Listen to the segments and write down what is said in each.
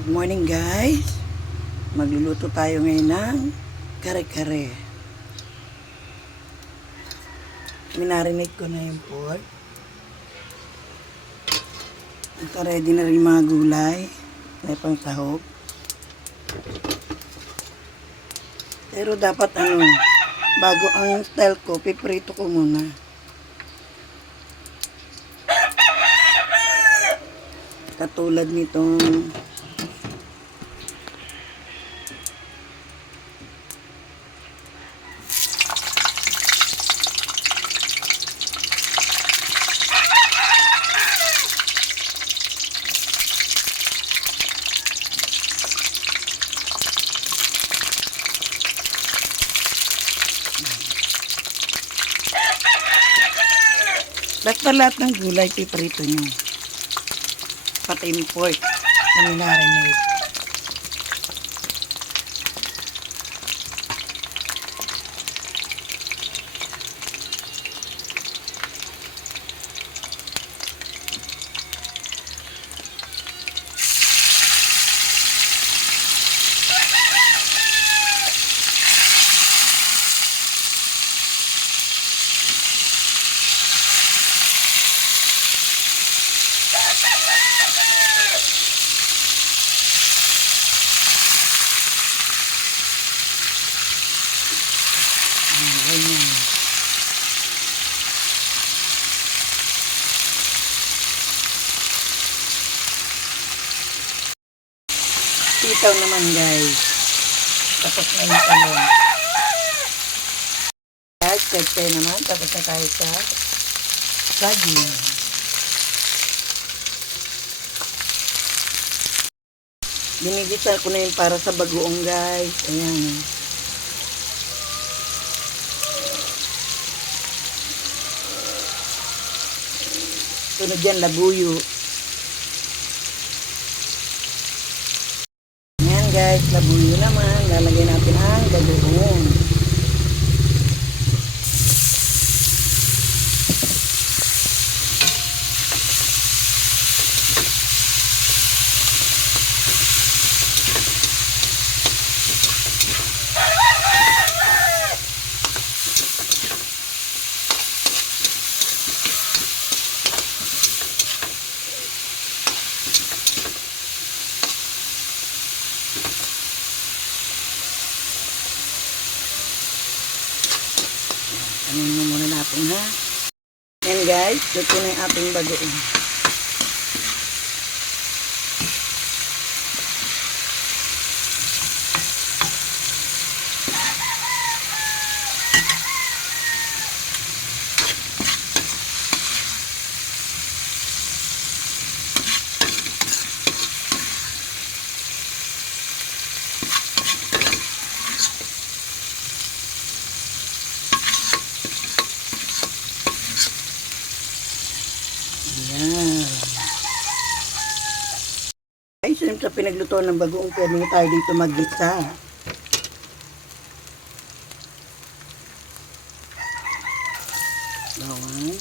Good morning guys. Magluluto tayo ngayon ng kare-kare. Minarinate ko na yung pork. Ito ready na rin yung mga gulay. May pang sahog. Pero dapat bago ang style ko, piprito ko muna. Katulad nitong basta lahat ng gulay piprito nyo. Pati yung pork na minarinate. Ganyan. Sitaw naman guys. Tapos na yung talong. Guys, pwede naman. Tapos na tayo sa saging. Binigisa ko na yun para sa bagoong guys. Ayan. Sunod dyan, labuyo. Ayan guys, labuyo naman. Lalagay natin ang bagoong. Anin mo muna natin ha. Ayan guys, luto na yung ating bagoong. Ayan. Ay, sa pinagluto ng bagoong, pwede na tayo dito mag-gisa. Bawang.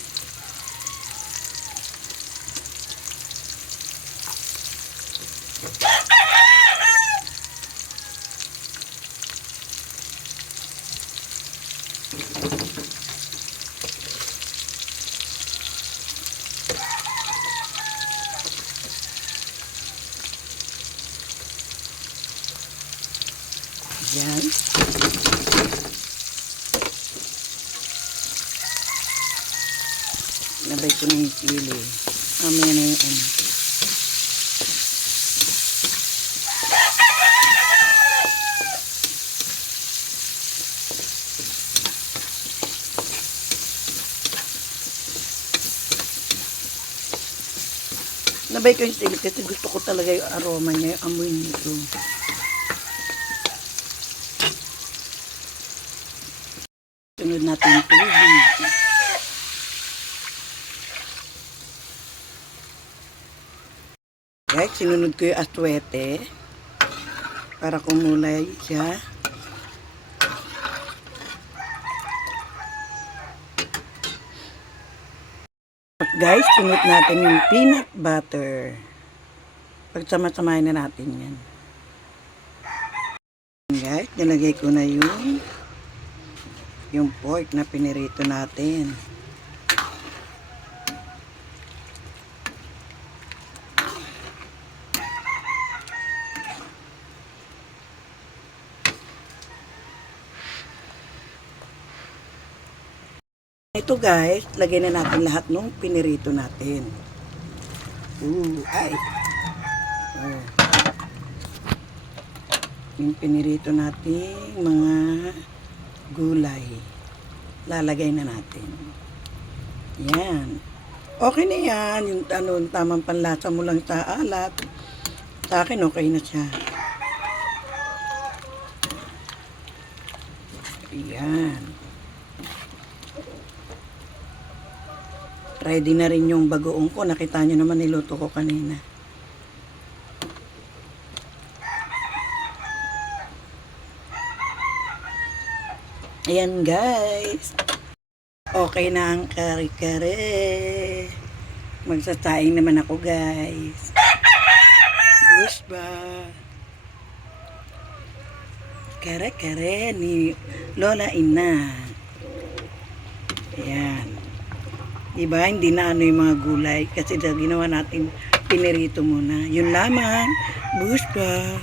Yan. Nabay ko na yung sili. Mamaya na yung Nabay ko yung sili kasi gusto ko talaga yung aroma niya, yung amoy nito. Sunod natin yung tubig. Guys, sinunod ko yung aswete para kumulay siya. Guys, sunod natin yung peanut butter. Pagsama-samahin na natin yan. Guys, nilagay ko na yung pork na pinirito natin. Ito guys, lagay na natin lahat ng pinirito natin. Ay. Oh. Yung pinirito natin mga gulay. Lalagay na natin. Yan. Okay na yan. Yung tamang panlasa mo lang sa alat. Sa akin, okay na siya. Yan. Ready na rin yung bagoong ko. Nakita nyo naman niluto ko kanina. Ayan guys. Okay na ang kare-kare. Magsasaing naman ako guys. Bus ba? Kare-kare ni Lola Ina. Ayan. Diba? Hindi na ano yung mga gulay. Kasi ginawa natin pinirito muna. Yun lamang. Bus ba?